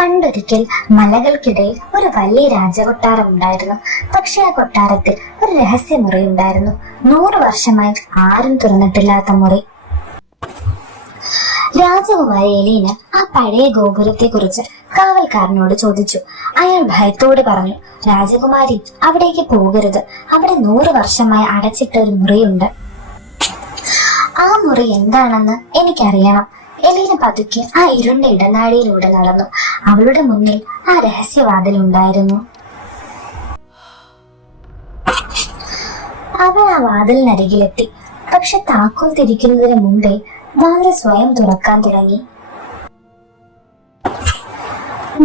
പണ്ടൊരിക്കൽ മലകൾക്കിടയിൽ ഒരു വലിയ രാജകൊട്ടാരം ഉണ്ടായിരുന്നു. പക്ഷെ ആ കൊട്ടാരത്തിൽ ഒരു രഹസ്യമുറി ഉണ്ടായിരുന്നു. 100 വർഷമായി ആരും തുറന്നിട്ടില്ലാത്ത മുറി. രാജകുമാരി എലീന ആ പഴയ ഗോപുരത്തെ കുറിച്ച് കാവൽക്കാരനോട് ചോദിച്ചു. അയാൾ ഭയത്തോട് പറഞ്ഞു, രാജകുമാരി, അവിടേക്ക് പോകരുത്. അവിടെ 100 വർഷമായി അടച്ചിട്ട ഒരു മുറിയുണ്ട്. ആ മുറി എന്താണെന്ന് എനിക്കറിയണം. എലീന പതുക്കെ ആ ഇരുണ്ട ഇടനാഴിയിലൂടെ നടന്നു. അവളുടെ മുന്നിൽ ആ രഹസ്യവാതിലുണ്ടായിരുന്നു. അവൾ ആ വാതിലിനരികിലെത്തി. പക്ഷെ താക്കോൽ തിരിക്കുന്നതിന് മുമ്പേ വാതിൽ സ്വയം തുറക്കാൻ തുടങ്ങി.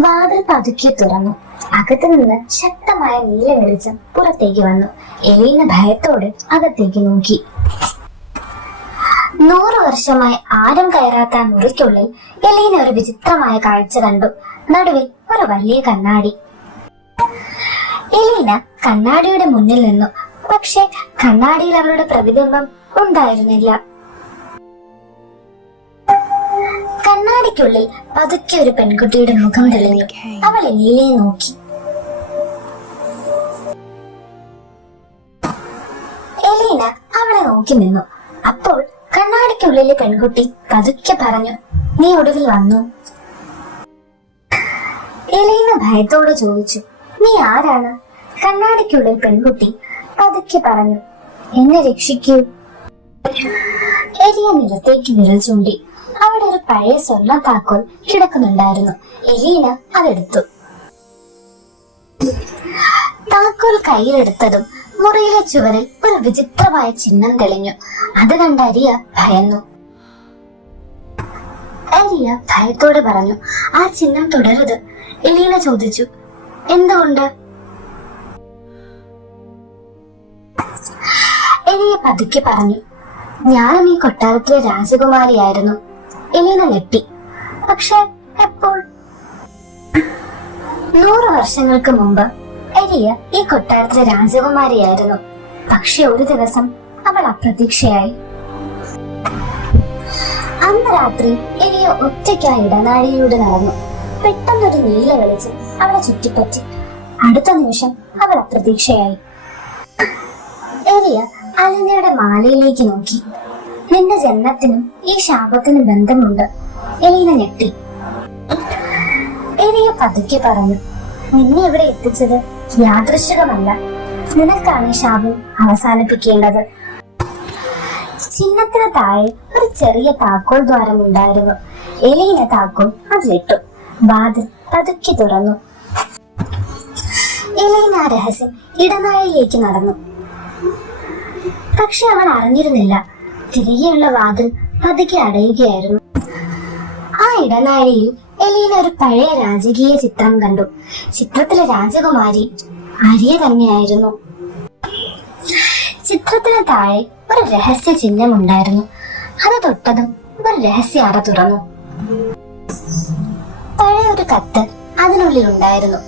വാതിൽ പതുക്കെ തുറന്നു. അകത്തു നിന്ന് ശക്തമായ നീല വെളിച്ചം പുറത്തേക്ക് വന്നു. എലീന ഭയത്തോടെ അകത്തേക്ക് നോക്കി. 100 വർഷമായി ആരും കയറാത്ത മുറിക്കുള്ളിൽ എലീന ഒരു വിചിത്രമായ കാഴ്ച കണ്ടു. നടുവിൽ ഒരു വലിയ കണ്ണാടി. എലീന കണ്ണാടിയുടെ മുന്നിൽ നിന്നു. പക്ഷെ കണ്ണാടിയിൽ അവളുടെ പ്രതിബിംബം ഉണ്ടായിരുന്നില്ല. കണ്ണാടിക്കുള്ളിൽ പതുക്കെ ഒരു പെൺകുട്ടിയുടെ മുഖം തെളിഞ്ഞു. അവൾ എലീനയെ നോക്കി. എലീന അവളെ നോക്കി നിന്നു. അപ്പോൾ കണ്ണാടിക്കുള്ളിലെ പെൺകുട്ടി പതുക്കെ പറഞ്ഞു, നീ ഒടുവിൽ വന്നു. എലീന ഭയത്തോടെ ചോദിച്ചു, നീ ആരാണ്? കണ്ണാടിക്കുള്ളിൽ പെൺകുട്ടി പതുക്കെ പറഞ്ഞു, എന്നെ രക്ഷിക്കൂ. എലിയ നിലത്തേക്ക് വിരൽ ചൂണ്ടി. അവിടെ ഒരു പഴയ സ്വർണ്ണ താക്കോൽ കിടക്കുന്നുണ്ടായിരുന്നു. എലീന അതെടുത്തു. താക്കോൽ കയ്യിലെടുത്തതും മുറിയിലെ ചുവരിൽ ഒരു വിചിത്രമായ ചിഹ്നം തെളിഞ്ഞു. അത് കണ്ട അരിയ ഭയന്നു. അരിയ ഭയത്തോടെ പറഞ്ഞു, ആ ചിഹ്നം തുടരുത്. എലീന ചോദിച്ചു, എന്തുകൊണ്ട്? എലിയ പതുക്കെ പറഞ്ഞു, ഞാനും ഈ കൊട്ടാരത്തിലെ രാജകുമാരിയായിരുന്നു. എലീന ഞെട്ടി. പക്ഷെ എപ്പോൾ? 100 വർഷങ്ങൾക്ക് മുമ്പ് എലിയ ഈ കൊട്ടാരത്തിലെ രാജകുമാരിയായിരുന്നു. പക്ഷെ ഒരു ദിവസം അവൾ അപ്രതീക്ഷയായി. അന്ന് രാത്രി എലിയ ഒറ്റയ്ക്കായി ഇടനാഴിയിലൂടെ നടന്നു. പെട്ടെന്നൊരു നീല വെളിച്ചം അവളെ ചുറ്റിപ്പറ്റി. അടുത്ത നിമിഷം അവൾ അപ്രതീക്ഷയായി. എലിയ അലീനയുടെ മാലയിലേക്ക് നോക്കി. നിന്റെ ജന്മത്തിനും ഈ ശാപത്തിനും ബന്ധമുണ്ട്. എലീന ഞെട്ടി. എലിയ പതുക്കെ പറഞ്ഞു, നിന്നെ ഇവിടെ എത്തിച്ചത് യാദൃശ്ചികമല്ല. നിനക്കാണ് ഈ ശാപം അവസാനിപ്പിക്കേണ്ടത്. ചിഹ്നത്തിന് താഴെ ഒരു ചെറിയ താക്കോൽ ദ്വാരം ഉണ്ടായിരുന്നു. എലീന താക്കോൽ അതിലിട്ടു. വാതിൽ പതുക്കെ തുറന്നു. എലീന ആ രഹസ്യം ഇടനാഴിയിലേക്ക് നടന്നു. പക്ഷെ അവൻ അറിഞ്ഞിരുന്നില്ല, തിരികെയുള്ള വാതിൽ പതുക്കെ അടയുകയായിരുന്നു. ആ ഇടനാഴിയിൽ എലീന ഒരു പഴയ രാജകീയ ചിത്രം കണ്ടു. ചിത്രത്തിലെ രാജകുമാരി ആര്യ തന്നെയായിരുന്നു. ചിത്രത്തിന് താഴെ ഒരു രഹസ്യ ചിഹ്നം ഉണ്ടായിരുന്നു. അത് തൊട്ടതും ഒരു രഹസ്യ അറ തുറന്നു. പഴയ ഒരു കത്ത് അതിനുള്ളിൽ ഉണ്ടായിരുന്നു.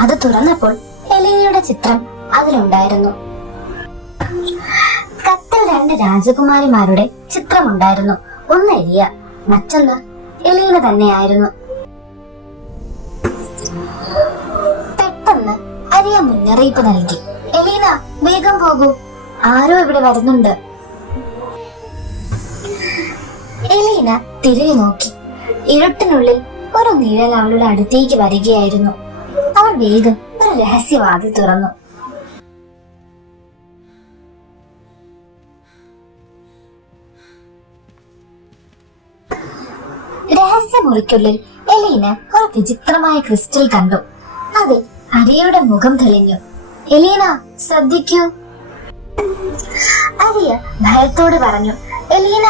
അത് തുറന്നപ്പോൾ എലീനയുടെ ചിത്രം അതിലുണ്ടായിരുന്നു. കത്തിൽ 2 രാജകുമാരിമാരുടെ ചിത്രമുണ്ടായിരുന്നു. ഒന്ന് എലിയ, മറ്റൊന്ന് എലീന തന്നെയായിരുന്നു. പെട്ടെന്ന് അരിയ മുന്നറിയിപ്പ് നൽകി, എലീന വേഗം പോകൂ, ആരോ ഇവിടെ വരുന്നുണ്ട്. എലീന തിരിഞ്ഞു നോക്കി. ഇരുട്ടിനുള്ളിൽ ഒരു നിഴൽ അവളുടെ അടുത്തേക്ക് വരികയായിരുന്നു. അവൾ വേഗം ഒരു രഹസ്യവാതിൽ തുറന്നു. രഹസ്യമുറിക്കുള്ളിൽ എലീന ഒരു വിചിത്രമായ ക്രിസ്റ്റൽ കണ്ടു. അതിൽ അരിയയുടെ മുഖം തെളിഞ്ഞു. എലീന ശ്രദ്ധിക്കൂ. അരിയ ഭയത്തോട് പറഞ്ഞു, എലീന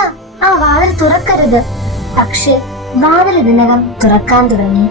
ആ വാതിൽ തുറക്കരുത്. പക്ഷെ വാതിൽ ഇതിനകം തുറക്കാൻ തുടങ്ങി.